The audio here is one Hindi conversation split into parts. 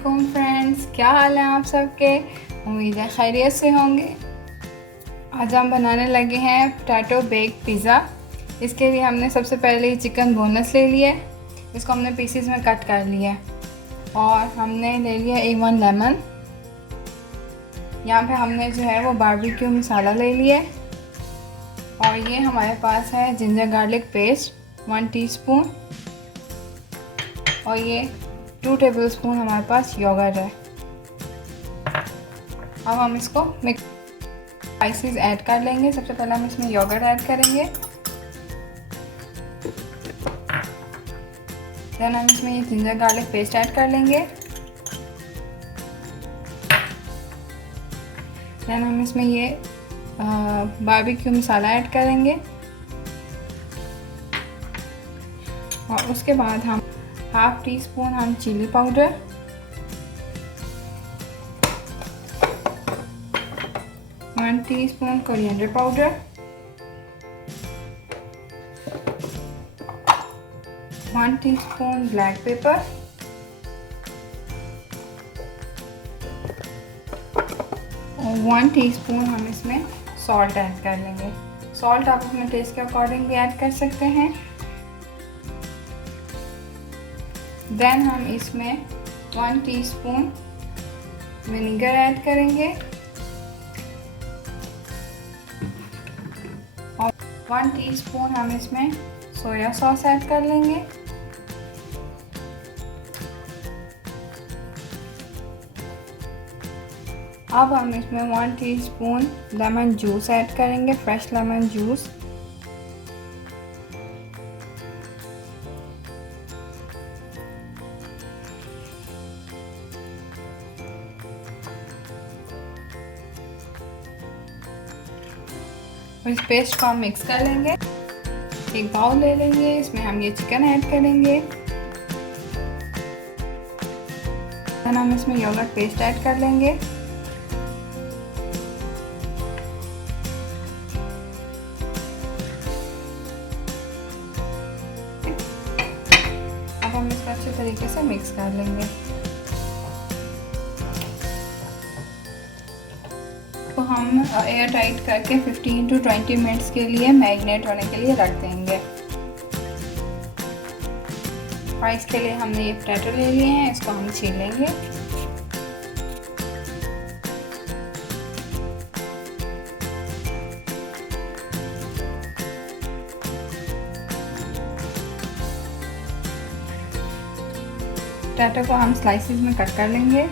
वालेकुम फ्रेंड्स, क्या हाल है आप सबके। उम्मीद है खैरियत से होंगे। आज हम बनाने लगे हैं पोटैटो बेक पिज़्ज़ा। इसके लिए हमने सबसे पहले चिकन बोनलेस ले लिया है। इसको हमने पीसेस में कट कर लिया है और हमने ले लिया 1 लेमन। यहाँ पे हमने जो है वो बारबेक्यू मसाला ले लिया है और ये हमारे पास है जिंजर गार्लिक पेस्ट 1 टीस्पून और ये 2 टेबलस्पून हमारे पास योगर्ट है। अब हम इसको मिक्स स्पाइसेस ऐड कर लेंगे। सबसे पहले हम इसमें योगर्ट ऐड करेंगे, देन हम इसमें ये जिंजर गार्लिक पेस्ट ऐड कर लेंगे, देन हम इसमें ये बारबेक्यू मसाला ऐड करेंगे और उसके बाद हम हाफ टी स्पून हम chilli powder, 1 teaspoon coriander powder, 1 teaspoon black pepper और 1 टीस्पून हम इसमें सॉल्ट ऐड कर लेंगे। सॉल्ट आप अपने टेस्ट के अकॉर्डिंग भी ऐड कर सकते हैं। देन हम इसमें 1 टीस्पून विनेगर ऐड करेंगे और 1 टीस्पून हम इसमें सोया सॉस ऐड कर लेंगे। अब हम इसमें 1 टीस्पून लेमन जूस ऐड करेंगे, फ्रेश लेमन जूस। और इस पेस्ट को हम मिक्स कर लेंगे। एक बाउल ले लेंगे, इसमें हम ये चिकन ऐड करेंगे, फिर हम इसमें योगर्ट पेस्ट ऐड कर लेंगे। अब हम इसको अच्छे तरीके से मिक्स कर लेंगे। तो हम एयर टाइट करके 15 to 20 मिनट्स के लिए मैरिनेट होने के लिए रख देंगे। फ्राइज के लिए हमने ये पोटैटो ले लिए हैं, इसको हम छील लेंगे। पोटैटो को हम स्लाइसेस में कट कर लेंगे।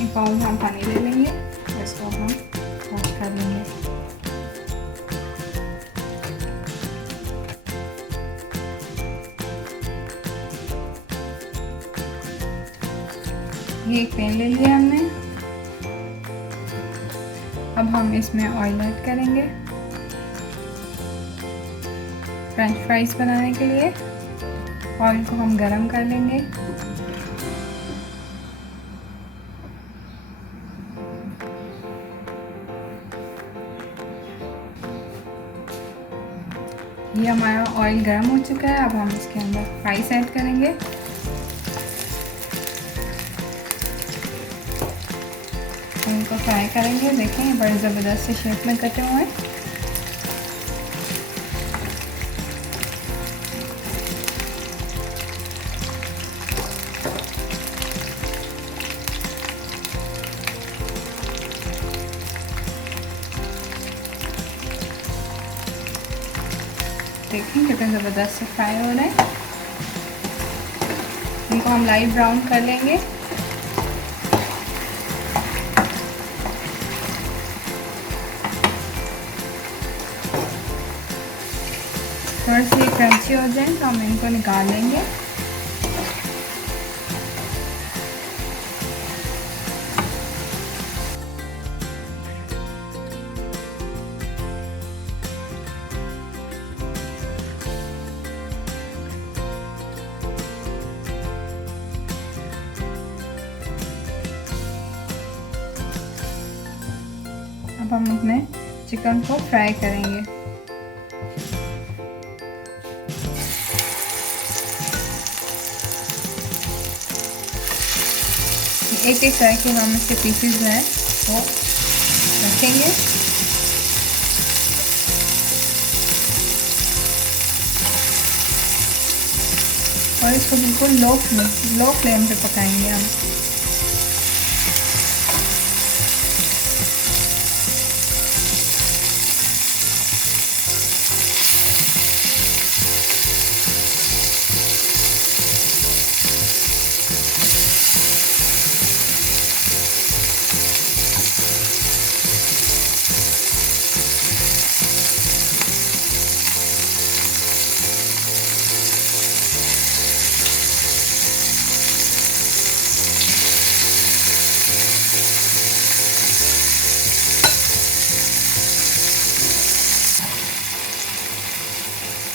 एक बाउल में हम पानी ले लेंगे, इसको हम वॉश कर लेंगे। ये एक पैन ले लिया हमने। अब हम इसमें ऑयल ऐड करेंगे फ्रेंच फ्राइज बनाने के लिए। ऑयल को हम गरम कर लेंगे। ये हमारा ऑयल गर्म हो चुका है। अब हम इसके अंदर फ्राइज ऐड करेंगे। इनको फ्राई करेंगे। देखें ये बड़े ज़बरदस्त से शेप में कटे हुए हैं। देखें कितने ज़बरदस्त से फ्राई हो रहे हैं। इनको हम लाइट ब्राउन कर लेंगे। क्रंची हो जाए तो हम इनको निकाल लेंगे। अब हम अपने चिकन को फ्राई करेंगे। एक एक करके हम इसके पीसेस जो हैं वो रखेंगे। और इसको बिल्कुल लो फ्लेम पे पकाएंगे हम।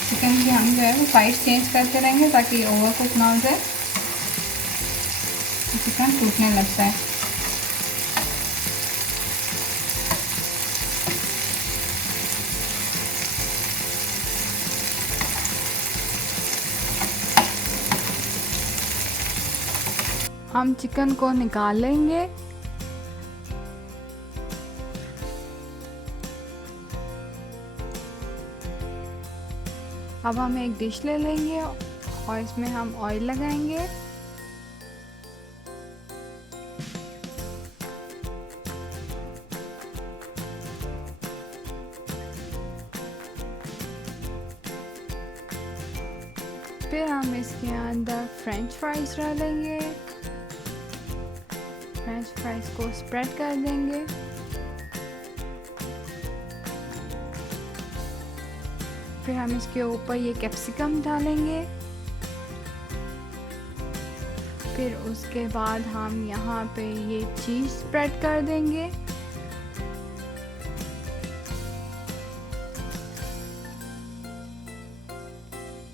चिकन की हम जो है वो साइड चेंज करते रहेंगे ताकि ये ओवर कुक ना हो जाए, चिकन टूटने लगता है। हम चिकन को निकाल लेंगे। अब हम एक डिश ले लेंगे और इसमें हम ऑयल लगाएंगे। फिर हम इसके अंदर फ्रेंच फ्राइज डालेंगे। फ्रेंच फ्राइज को स्प्रेड कर देंगे। फिर हम इसके ऊपर ये कैप्सिकम डालेंगे। फिर उसके बाद हम यहाँ पे ये चीज़ स्प्रेड कर देंगे।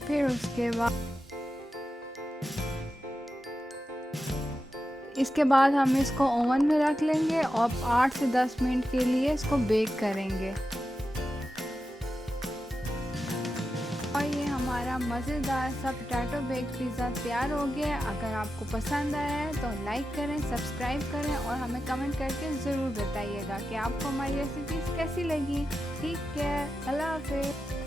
फिर उसके बाद हम इसको ओवन में रख लेंगे और 8 से 10 मिनट के लिए इसको बेक करेंगे। और ये हमारा मज़ेदार सा पोटैटो बेक पिज़्ज़ा तैयार हो गया है। अगर आपको पसंद आया है तो लाइक करें, सब्सक्राइब करें और हमें कमेंट करके ज़रूर बताइएगा कि आपको हमारी रेसिपीज़ कैसी लगी। ठीक है, अल्लाह हाफ़िज़।